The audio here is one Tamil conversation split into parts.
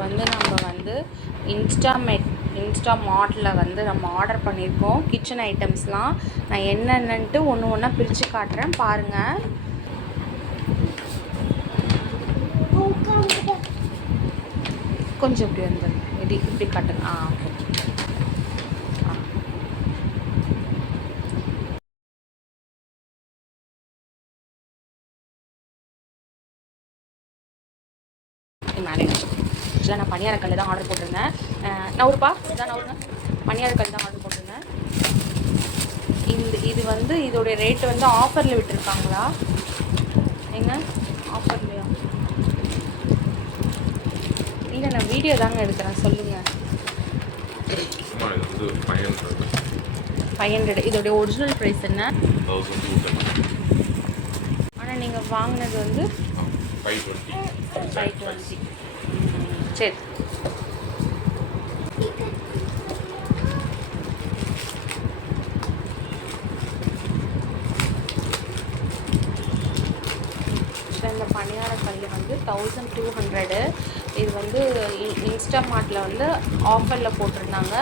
வந்து நம்ம வந்து இன்ஸ்டாமெட் இன்ஸ்டா மார்ட்டில் வந்து நம்ம ஆர்டர் பண்ணியிருக்கோம். கிச்சன் ஐட்டம்ஸ்லாம் நான் என்னென்னன்ட்டு ஒன்று ஒன்றா பிரித்து காட்டுறேன். பாருங்கள் கொஞ்சம் இப்படி வந்து இப்படி இப்படி காட்டுங்க. ஆ ஓகே ஆ. மேலே ஆக்சுவலாக நான் பனியாரக்கல் தான் ஆர்டர் போட்டிருந்தேன். அஹ் நவுறுப்பா இதான் நவுருங்க பனியாரக்கல் தான் ஆர்டர் போட்டிருந்தேன். இந்த இது வந்து இதோடைய ரேட் வந்து ஆஃபரில் விட்டுருக்காங்களா? எங்க? ஆஃபர்லையா இல்லை நான் வீடியோ தாங்க எடுக்கிறேன் சொல்லுங்கள் ஃபைவ் ஹண்ட்ரட் இதோடைய ஒரிஜினல் ப்ரைஸ் என்ன? ஆனால் நீங்கள் வாங்கினது வந்து ஃபைவ் டுவெண்ட்டி சரி. இந்த பணியார கல் வந்து தௌசண்ட் டூ ஹண்ட்ரடு இது வந்து இன்ஸ்டா மார்ட்டில் வந்து ஆஃபரில் போட்டிருந்தாங்க.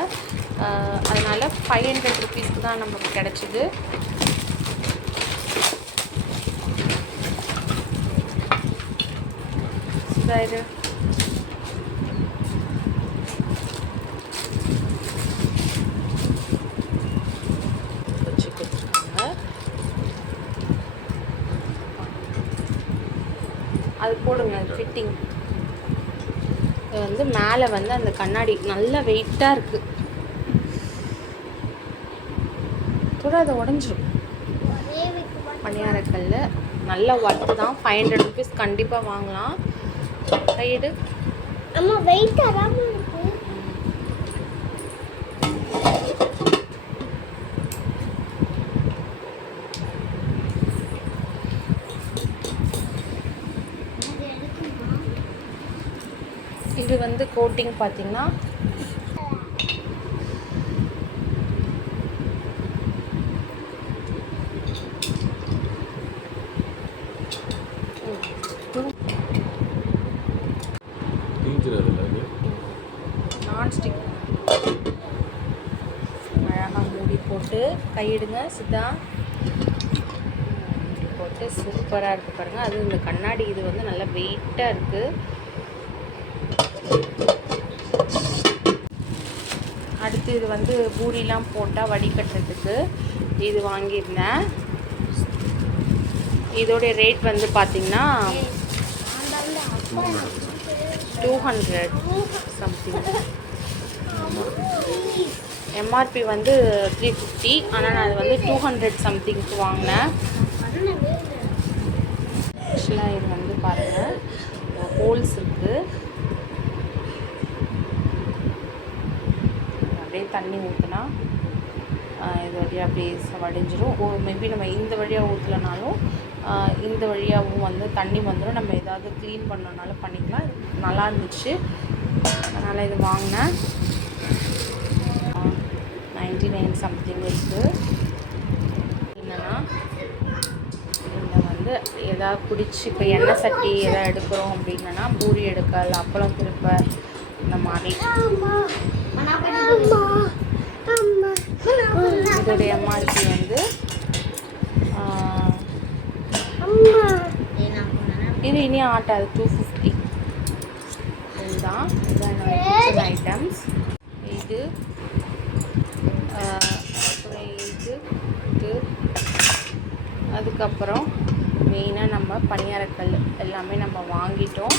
அதனால் ஃபைவ் ஹண்ட்ரட் ருபீஸ்க்கு தான் நமக்கு கிடச்சிது. சரி அது போடுங்க ஃபிட்டிங் இது வந்து மேலே வந்து அந்த கண்ணாடி நல்ல வெயிட்டாக இருக்குது கூட அதை உடஞ்சிரும். பணியாரக்கல் நல்ல ஒர்த்து தான். ஃபைவ் ஹண்ட்ரட் ருபீஸ் கண்டிப்பாக வாங்கலாம். சைடு அம்மா வெயிட்டாக தான் இது வந்து கோட்டிங் பார்த்தீங்கன்னா நான்ஸ்டிக் அழகாக மூடி போட்டு கையிடுங்க சித்தா. போட்டு சூப்பராக இருக்குது பாருங்கள் அது இந்த கண்ணாடி இது வந்து நல்லா வெயிட்டாக இருக்குது அடுத்து இது வந்து பூரிலாம் போட்டால் வடிகட்டுறதுக்கு இது வாங்கியிருந்தேன். இதோடைய ரேட் வந்து பார்த்தீங்கன்னா டூ ஹண்ட்ரட் சம்திங் எம்ஆர்பி வந்து த்ரீ ஃபிஃப்டி ஆனால் நான் அது வந்து டூ ஹண்ட்ரட் சம்திங்க்கு வாங்கினேன். ஆக்சுவலாக இது வந்து பாருங்கள் ஹோல்ஸ் இருக்குது அப்படியே தண்ணி ஊற்றினா இது வழியாக அப்படியே ச- வடிஞ்சிரும். ஓ மேபி நம்ம இந்த வழியாக ஊற்றலனாலும் இந்த வழியாகவும் வந்து தண்ணி வந்துடும் நம்ம ஏதாவது க்ளீன் பண்ணோன்னாலும் பண்ணிக்கலாம். நல்லா இருந்துச்சு. அதனால் இது வாங்கினேன். நைன்டி நைன் சம்திங் இருக்குது என்னென்னா இதில் வந்து எதாவது பிடிச்சி இப்போ எண்ணெய் சட்டி எதாவது எடுக்கிறோம் அப்படின்னா பூரி எடுக்கல் அப்பளம் திருப்ப இந்த மாதிரி. இதோட எம்ஆர்பி வந்து இது இனி ஆட்டாது டூ ஃபிஃப்டி இதுதான் இதுதான் என்னோடய ஐட்டம்ஸ் இது அப்புறம் இது இது. அதுக்கப்புறம் மெயினாக நம்ம பணியாரக்கல் எல்லாமே நம்ம வாங்கிட்டோம்.